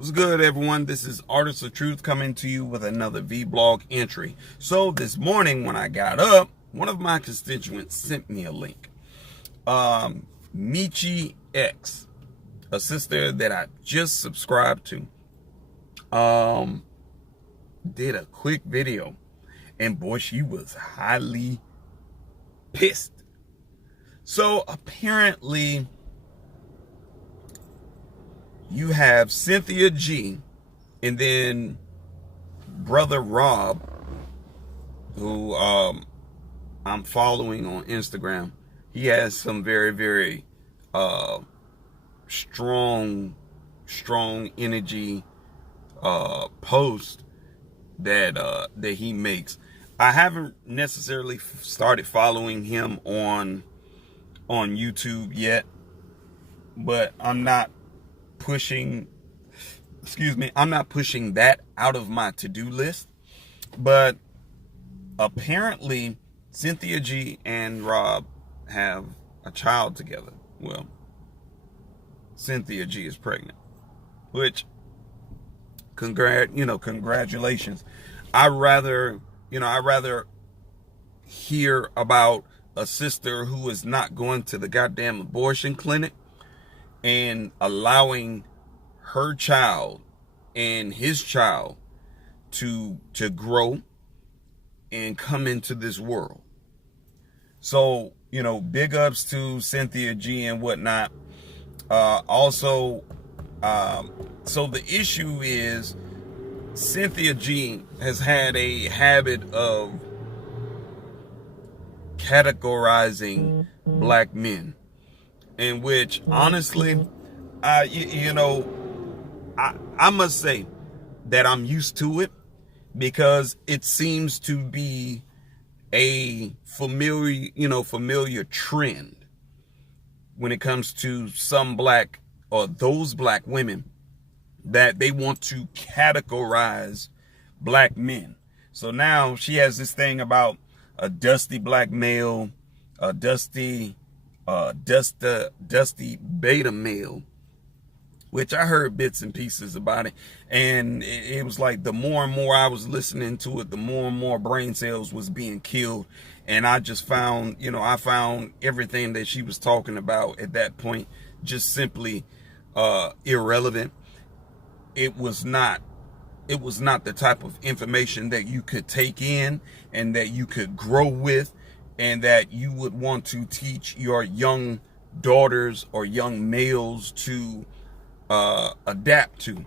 What's good, everyone? This is Artist of Truth coming to you with another vlog entry. So this morning when I got up, one of my constituents sent me a link. Michi X, a sister that I just subscribed to, did a quick video, and boy, she was highly pissed. So apparently you have Cynthia G and then brother Rob, who I'm following on Instagram. He has some very, very strong energy post that he makes. I haven't necessarily started following him on YouTube yet, but I'm not pushing that out of my to-do list. But apparently Cynthia G and Rob have a child together. Well, Cynthia G is pregnant, which congratulations. I'd rather hear about a sister who is not going to the goddamn abortion clinic and allowing her child and his child to grow and come into this world. So, big ups to Cynthia G and whatnot. So the issue is Cynthia G has had a habit of categorizing black men, in which honestly, I must say that I'm used to it, because it seems to be a familiar trend when it comes to some black, or those black women, that they want to categorize black men. So now she has this thing about a dusty black male, a dusty beta male, which I heard bits and pieces about it. And it was like the more and more I was listening to it, the more and more brain cells was being killed. And I just found, I found everything that she was talking about at that point just simply irrelevant. It was not the type of information that you could take in and that you could grow with, and that you would want to teach your young daughters or young males to adapt to.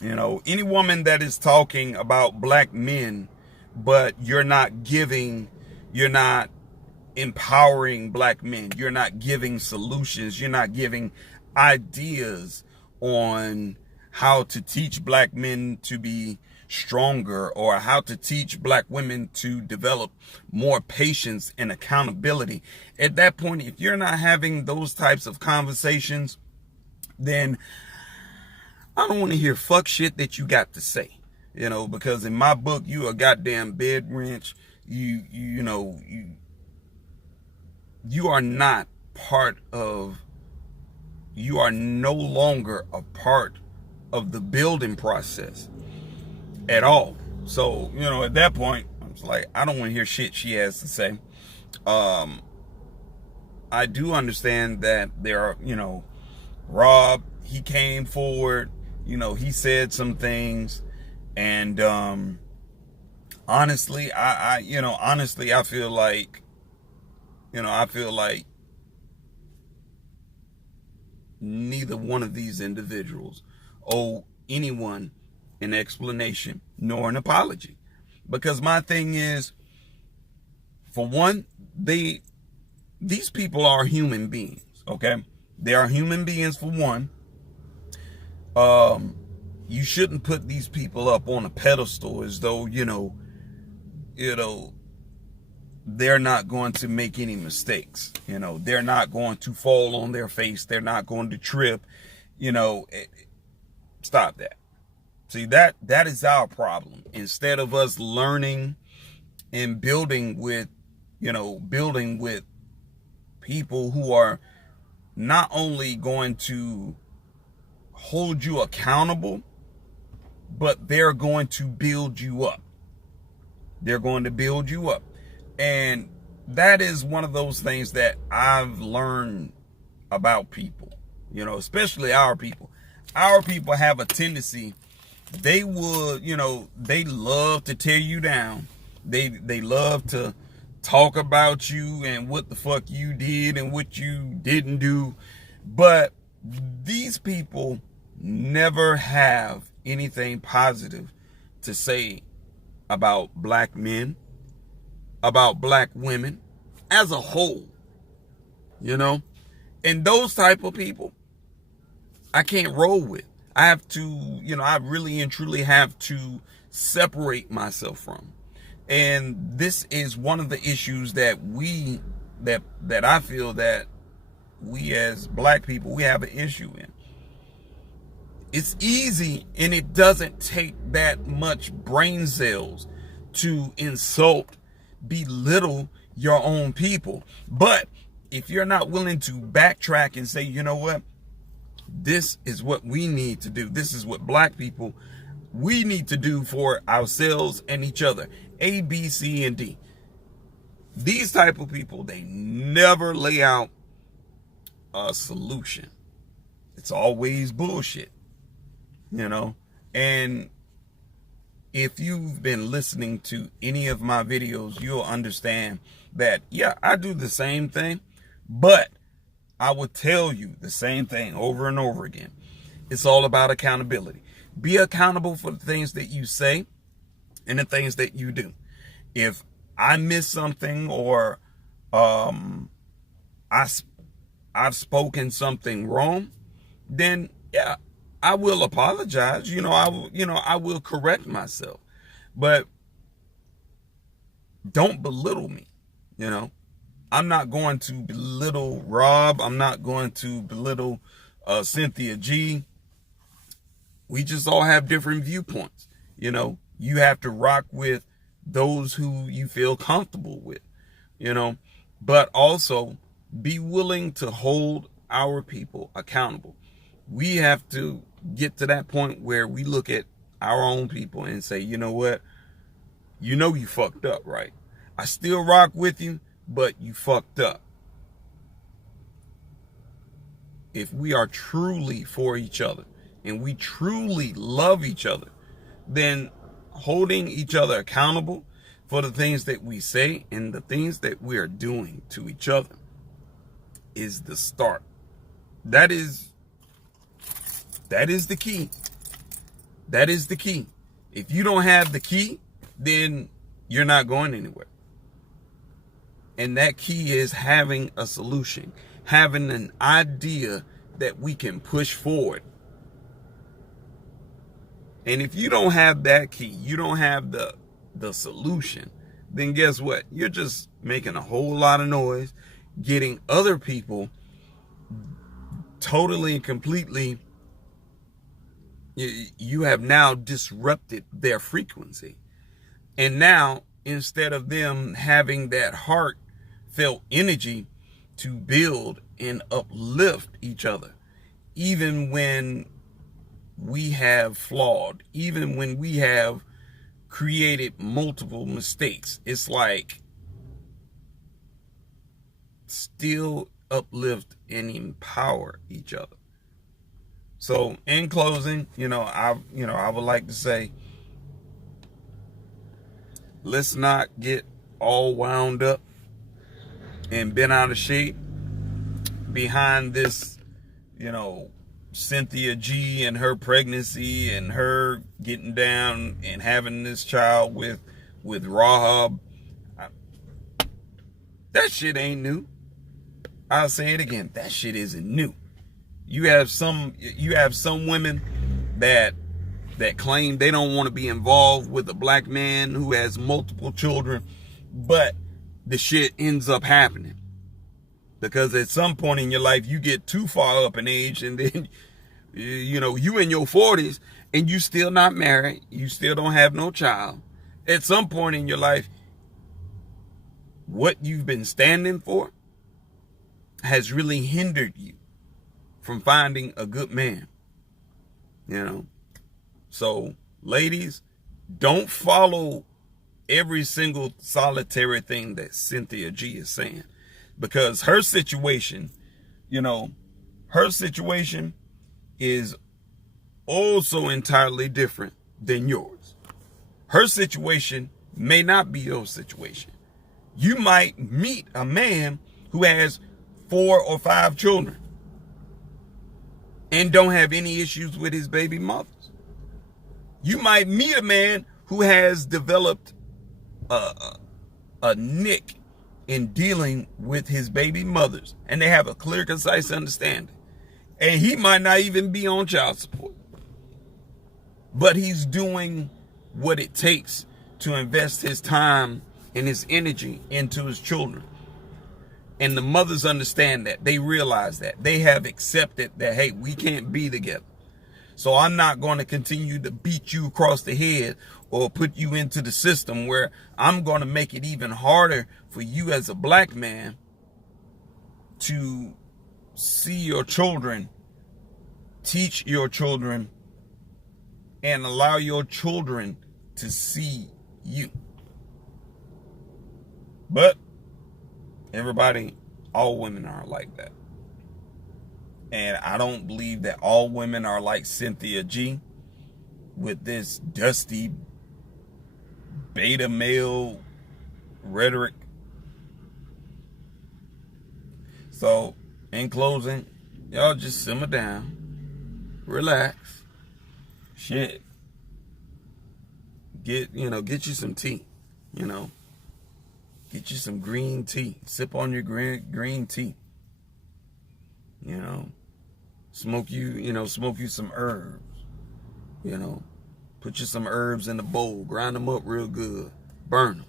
Any woman that is talking about black men, but you're not empowering black men, you're not giving solutions, you're not giving ideas on how to teach black men to be stronger, or how to teach black women to develop more patience and accountability. At that point, if you're not having those types of conversations, then I don't want to hear fuck shit that you got to say, because in my book, you a goddamn bed wrench. You are not part of, you are no longer a part of the building process at all. So, at that point, I was like, I don't want to hear shit she has to say. I do understand that there are, Rob, he came forward, he said some things, and honestly, I feel like, neither one of these individuals owe anyone an explanation nor an apology. Because my thing is, for one, these people are human beings, okay? They are human beings, for one. You shouldn't put these people up on a pedestal as though, they're not going to make any mistakes. They're not going to fall on their face. They're not going to trip. Stop that. See, that is our problem. Instead of us learning and building with people who are not only going to hold you accountable, but they're going to build you up. They're going to build you up. And that is one of those things that I've learned about people, you know, especially our people. Our people have a tendency, they would, you know, they love to tear you down. They love to talk about you and what the fuck you did and what you didn't do. But these people never have anything positive to say about black men, about black women as a whole, you know. And those type of people I can't roll with. I have to, you know, I really and truly have to separate myself from. And this is one of the issues that that I feel that we as black people, we have an issue in. It's easy, and it doesn't take that much brain cells to insult, belittle your own people. But if you're not willing to backtrack and say, you know what, this is what we need to do. This is what black people, we need to do for ourselves and each other. A, B, C, and D. These type of people, they never lay out a solution. It's always bullshit, you know. And if you've been listening to any of my videos, you'll understand that, yeah, I do the same thing, but I will tell you the same thing over and over again. It's all about accountability. Be accountable for the things that you say and the things that you do. If I miss something, or I've spoken something wrong, then yeah, I will apologize. I will correct myself. But don't belittle me. You know, I'm not going to belittle Rob. I'm not going to belittle Cynthia G. We just all have different viewpoints. You know, you have to rock with those who you feel comfortable with, you know, but also be willing to hold our people accountable. We have to get to that point where we look at our own people and say, you know what, you know, you fucked up, right? I still rock with you, but you fucked up. If we are truly for each other and we truly love each other, then holding each other accountable for the things that we say and the things that we are doing to each other is the start. That is the key. That is the key. If you don't have the key, then you're not going anywhere. And that key is having a solution, having an idea that we can push forward. And if you don't have that key, you don't have the solution, then guess what? You're just making a whole lot of noise, getting other people totally and completely, you have now disrupted their frequency. And now, instead of them having that heartfelt energy to build and uplift each other, even when we have flawed, even when we have created multiple mistakes, it's like still uplift and empower each other. So in closing, I would like to say, let's not get all wound up and bent out of shape behind this, Cynthia G and her pregnancy and her getting down and having this child with Rahab. That shit ain't new. I'll say it again. That shit isn't new. You have some women that claim they don't want to be involved with a black man who has multiple children, but the shit ends up happening. Because at some point in your life, you get too far up in age, and then, you in your 40s, and you still not married. You still don't have no child. At some point in your life, what you've been standing for has really hindered you from finding a good man. you know. So, ladies, don't follow every single solitary thing that Cynthia G is saying, because her situation, you know, her situation is also entirely different than yours. Her situation may not be your situation. You might meet a man who has 4 or 5 children and don't have any issues with his baby mothers. You might meet a man who has developed a nick in dealing with his baby mothers, and they have a clear, concise understanding. And he might not even be on child support, but he's doing what it takes to invest his time and his energy into his children. And the mothers understand that. They realize that. They have accepted that, hey, we can't be together. So I'm not going to continue to beat you across the head or put you into the system where I'm going to make it even harder for you as a black man to see your children, teach your children, and allow your children to see you. But everybody, all women aren't like that. And I don't believe that all women are like Cynthia G with this dusty beta male rhetoric. So, in closing, y'all just simmer down, relax, shit. Get you some tea, Get you some green tea. Sip on your green tea. Smoke you some herbs. Put you some herbs in a bowl, grind them up real good, burn them.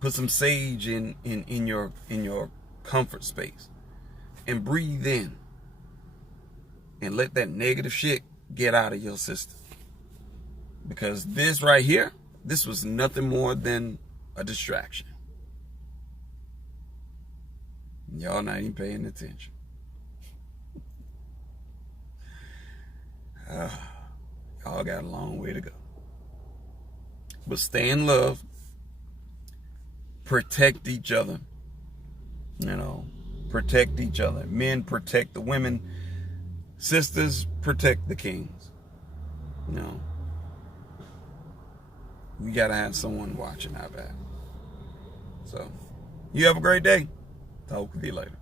Put some sage in your comfort space, and breathe in, and let that negative shit get out of your system. Because this right here, this was nothing more than a distraction. Y'all not even paying attention. Y'all got a long way to go. But stay in love. Protect each other. Protect each other. Men protect the women. Sisters protect the kings. We gotta have someone watching our back. So, you have a great day. Talk with you later.